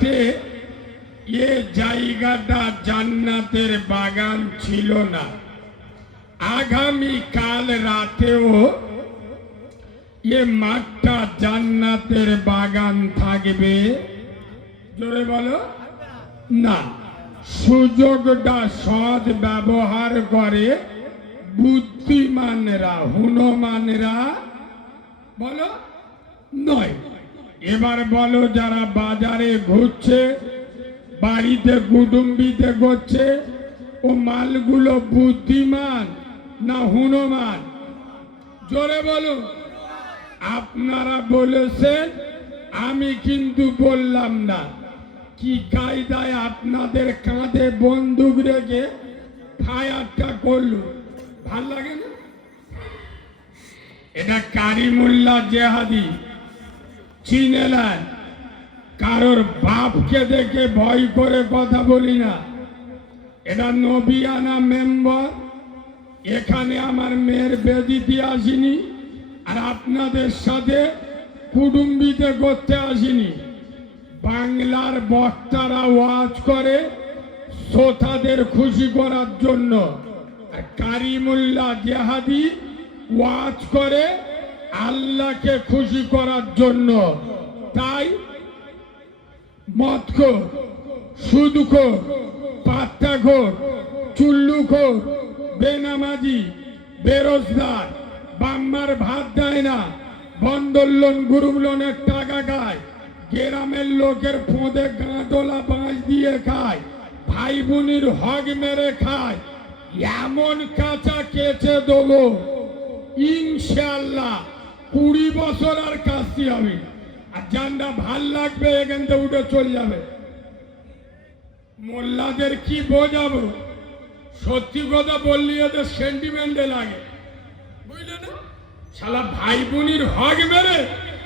রাতে এ জায়গাটা জান্নাতের বাগান ছিল না, আগামী কাল রাতেও এ মাঠটা জান্নাতের বাগান থাকবে। জোরে বলো না। সুযোগটা সৎ ব্যবহার করে বুদ্ধিমানরা, হুনমানরা বলো নয়। এবার বলো যারা বাজারে ঘুরছে, বাড়িতে কুটুম্বিতে করছে, ও মালগুলো বুদ্ধিমান না হুনমান? জোরে বলো। আপনারা বলেছেন, আমি কিন্তু বললাম না। কি কায়দায় আপনাদের কাঁধে বন্দুক রেখে ফায়ারটা করলো, ভাল লাগে না? এটা কারিমুল্লাহ জেহাদি চিনেলেন। কারোর বাপকে দেখে ভয় করে কথা বলি না। এটা নবিয়ানা মেম্বার। এখানে আমার মেয়ের বেদিতে আসিনি, আর আপনাদের সাথে কুটুম্বিতে করতে আসিনি। বাংলার বক্তারা ওয়াজ করে শ্রোতাদের খুশি করার জন্য, আর কারিমুল্লাহ জেহাদি ওয়াজ করে আল্লাহকে খুশি করার জন্য। তাই মদখোর, সুদখোর, পাত্তাখোর, চুল্লুখোর, বেনামাজি, বেরোজগার, বাম্মার ভাত দেয় না, বন্ধন লোন গ্রুপ লোনের টাকা খায়, গ্রামের লোকের ফোঁদে গাঁদোলা বাঁশ দিয়ে খায়, ভাই বোনের হক মেরে খায়, এমন কাঁচা কেচে দেবো ইনশাআল্লাহ 20 বছর আর কাশি হবে। আর জানটা ভাল লাগবে এখান থেকে উঠে চলে যাবে। মোল্লাদের কি বোঝাবো? সত্যি কথা বললি ওদের সেন্টিমেন্টে লাগে, বুঝলে না? শালা ভাই বোনের হক মেরে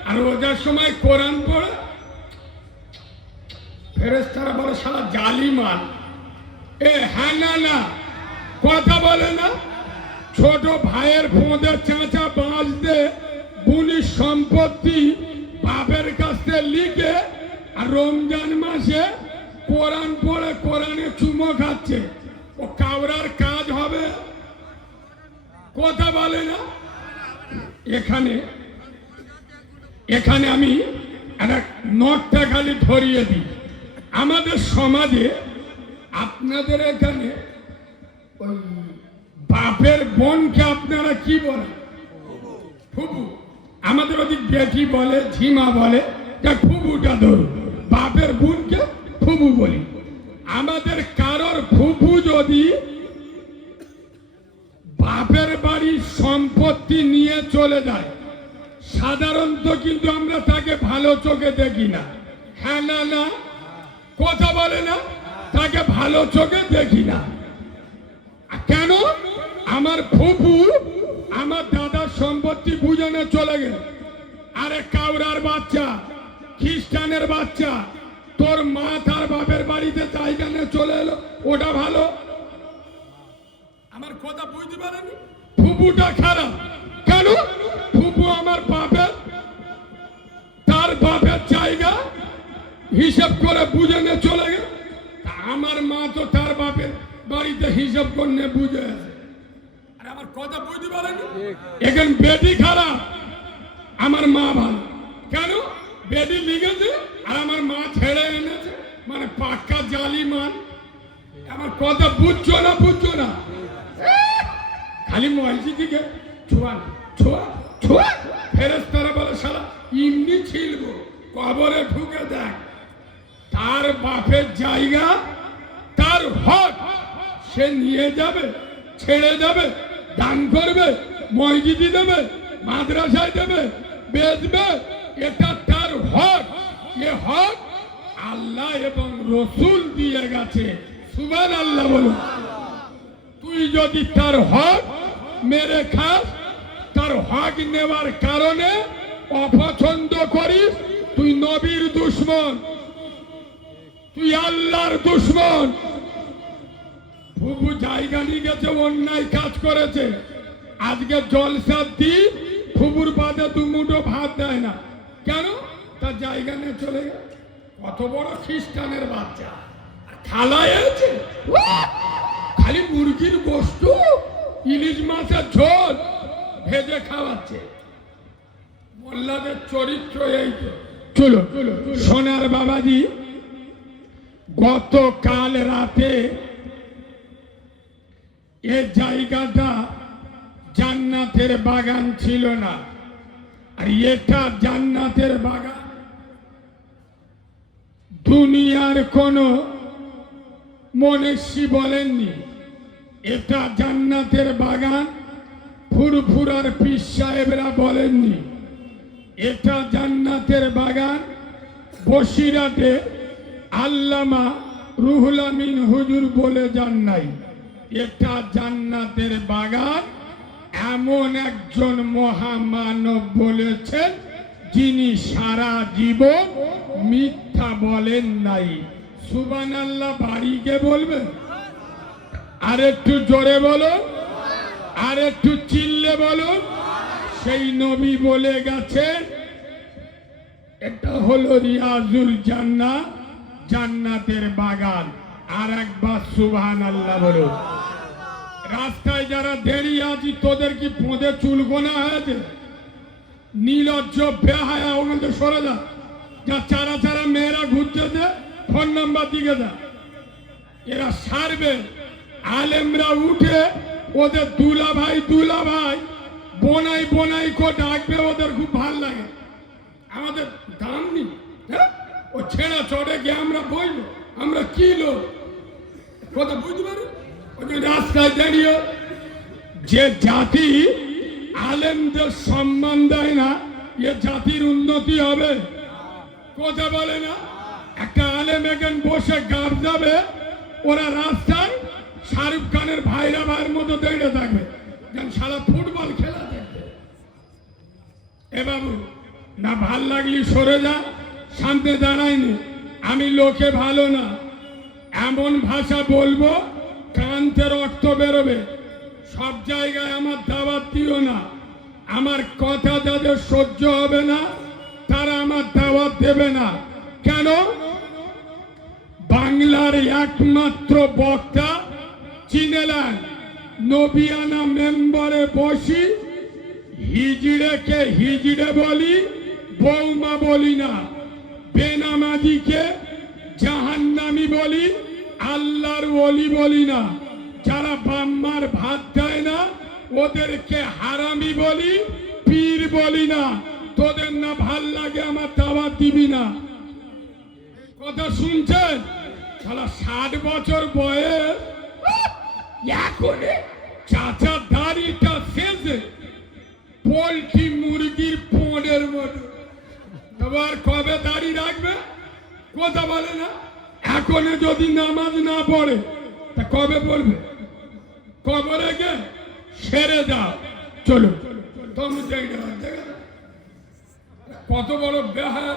আর ওদের সময় কোরআন পড়ে ফেরেশতারা বলে শালা জালিমান। এ হ্যাঁ না না কথা বলে না। ছোট ভাইয়ের ফোঁদে চাঁচা বাঁশ দে বুনির সম্পত্তি বাপের কাছে লিখে, আর রমজান মাসে কোরআন পড়ে কোরআনে চুমো খাচ্ছে। ও কাউরার কাজ হবে? কথা বলে না। এখানে আমি একটা নটটা খালি ধরিয়ে দিই। আমাদের সমাজে আপনাদের এখানে ওই বাপের বোনকে আপনারা কি বলেন? ফুবু। আমাদের ওদিক বেটি বলে, ঝিমা বলে, ফুবুটা ধরুন। বাপের বোনকে ফুবু বলি। আমাদের কারোর ফুফু যদি বাপের বাড়ির সম্পত্তি নিয়ে চলে যায়, সাধারণত কিন্তু আমরা তাকে ভালো চোখে দেখি না। হ্যাঁ না না কথা বলে না, তাকে ভালো চোখে দেখি না। কেন? আমার ফুফু আমার দাদার সম্পত্তি বুঝানো চলে গেল। আরে কাউরার বাচ্চা, খ্রিস্টানের বাচ্চা, তোর মা তার বাপের বাড়িতে জায়গা নিয়ে চলে এলো, ওটা ভালো? আমার কথা বুঝতে পারেনি? ফুফুটা খারাপ কেন? ফুফু আমার বাপের, তার বাপের জায়গা হিসাব করে বুঝে নিয়ে চলে গেল। আমার মা তো তার বাপের বাড়িতে হিসাব করে বুঝে আছে। আর আমার কথা বুঝতে পারেনি? এখন বেটি খারাপ, আমার মা ভালো কেন? বেটি লিখেছে আর আমার মা ছেড়ে এনেছে, মানে পাক্কা জালিমান। আমার কথা বুঝছো না? বুঝছো না? খালি মসজিদে ছোঁয়া ছোঁয়া ছোঁয়া, ফেরেশতারা বলে শালা এমনি ছিলব, কবরে ঢুকে দেখ। তার বাপের জায়গা, তার হক সে নিয়ে যাবে, ছেড়ে যাবে, দান করবে, মসজিদে দেবে, মাদ্রাসায় দেবে, বেচবে, এটা তার হক। এ হক আল্লাহ এবং রসুল দিয়ে গেছে। সুবহানাল্লাহ বলুন। তুই যদি তার হক মেরে খাস, তার হক নেওয়ার কারণে অপছন্দ করিস, তুই নবীর দুশমন, তুই আল্লাহর দুশমন। ফুফু জায়গা নিয়ে গেছে, অন্যায় কাজ করেছে। আজকে জলসা দি ফুফুর বাদে দু মুঠো ভাত দেয় না। কেন? তার জায়গা নিয়ে চলে গেল। কত বড় খ্রিস্টানের বাচ্চা, আর থালায় আছে খালি মুরগির গোশত, ইলিশ মাছের ঝোল ভেজে খাওয়াচ্ছে। মোল্লাদের চরিত্র এই তো। চলো সোনার বাবাজি, গতকাল রাতে এ জায়গাটা জান্নাতের বাগান ছিল না, আর এটা জান্নাতের বাগান। দুনিয়ার কোন মনীষী বলেননি এটা জান্নাতের বাগান, ফুরফুরার পীর সাহেবরা বলেননি এটা জান্নাতের বাগান, বসিরাটে আল্লামা রুহুল আমিন হুজুর বলে যান নাই এটা জান্নাতের বাগান। এমন একজন মহামানব বলেছেন যিনি সারা জীবন মিথ্যা বলেন নাই। সুবহানাল্লাহ বাড়িকে বলবেন, আর একটু জোরে বলুন, আর একটু চিল্লে বলুন। সেই নবী বলে গেছেন এটা হলো রিয়াজুল জান্নাত, জান্নাতের বাগান। আর একবার সুবহানাল্লাহ বলুন। রাস্তায় যারা দেরি আছি তোদের কি পোঁদে চুল গোনা হয়েছে? নীলজ্জ বেহায়া ওখানে সরে যা, যা চারা চারা মেয়েরা ঘুরতেছে ফোন নাম্বার দিকে যা, এরা সারবে। আলেমরা উঠে ওদের দুলা ভাই বোনাই বোনাই কো ডাকবে, ওদের খুব ভাল লাগে। আমাদের দাম নেই, ও ছেড়া চড়ে গিয়ে আমরা বইব, আমরা কি লোক কথা বুঝতে পারি। রাস্তায় দাঁড়িয়ে যে জাতি আলেমদের সম্মান দেয় না, এ জাতির উন্নতি হবে কথা বলে না। একটা আলেম এখানে বসে গাব যাবে, ওরা রাস্তায় শাহরুখ খানের ভাইরা ভাইয়ের মতো দাঁড়িয়ে থাকবে, যেন সারা ফুটবল খেলা দেখবে। এ বাবু না ভাল লাগলি সরে যা, সামনে দাঁড়ায়নি। আমি লোকে ভালো না, এমন ভাষা বলবো কান্তে রক্ত বেরোবে। সব জায়গায় আমার দাওয়াত দিও না। আমার কথা যাদের সহ্য হবে না তারা আমার দাওয়াত দেবে না। কেন? বাংলার একমাত্র বক্তা চিনেলেন, নবিয়ানা মেম্বারে বসি, হিজড়েকে হিজড়ে বলি, বৌমা বলি না, বেনামাজিকে জাহান্নামী বলি, আল্লাহর ওলি বলি না, যারা বাম্মার ভাত দেয় না ওদেরকে হারামি বলি, পীর বলি না। তোদের না ভাল লাগে আমার দাওয়াত দিবি না। কথা শুনছেন? সারা 60 বছর বয়স, এখন চাচা দাড়িটা শেষে পোল্ট্রি মুরগির পোনের মতো। এবার কবে দাড়ি রাখবে কথা বলে না। এখন যদি নামাজ না পড়ে তা কবে পড়বে? কবরে গে সেরে যাও। চলো তুমি কত বড় বেহায়া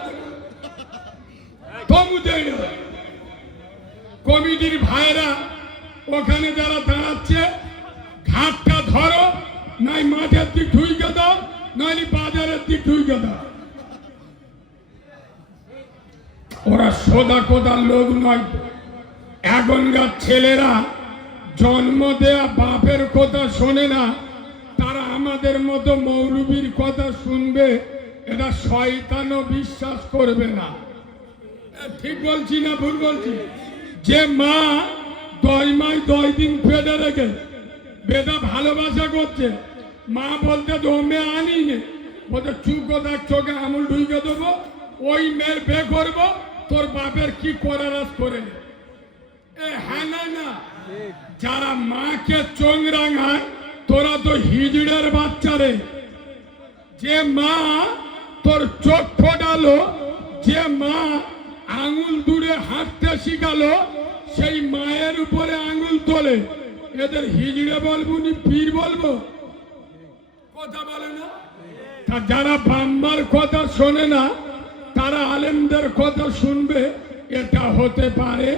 কমিটির ভাইরা ওখানে যারা দাঁড়াচ্ছে, ঘাটটা ধরো, নাই মাঠের দিক ঢুইকে দাও, নইলে বাজারের দিক ঢুইকে দাও। ওরা সোদা কোদার লোক নয়। এখনকার ছেলেরা জন্ম দেয়া বাপের কথা শোনে না, তারা আমাদের মতো মৌলবীর কথা শুনবে, এটা শয়তানও বিশ্বাস করবে না। ঠিক বলছি না ভুল বলছি? যে মা 10 মাস 10 দিন পেটে রেখে বেটা ভালোবাসা করছে, মা বলতে তো মেয়ে আনি নে, বলতে চুপ কথা, চোখে আঙুল ঢুকে দেবো, ওই মেয়ের বে করবো, তোর বাপের কি করার আজ করে নে। হ্যাঁ না, যারা মাকে চোখ রাঙায় তোরা তো হিজড়ের বাচ্চারে। যে মা তোর চোখ ফোটালো, যে মা আঙুল দূরে হাঁটতে শিখালো, সেই মায়ের উপরে আঙুল তোলে। এদের হিজড়ে বলবো নি পীর বলবো? কথা বলে না। তা যারা বাম্মার কথা শোনে না তারা আলেমদের কথা শুনবে, এটা হতে পারে।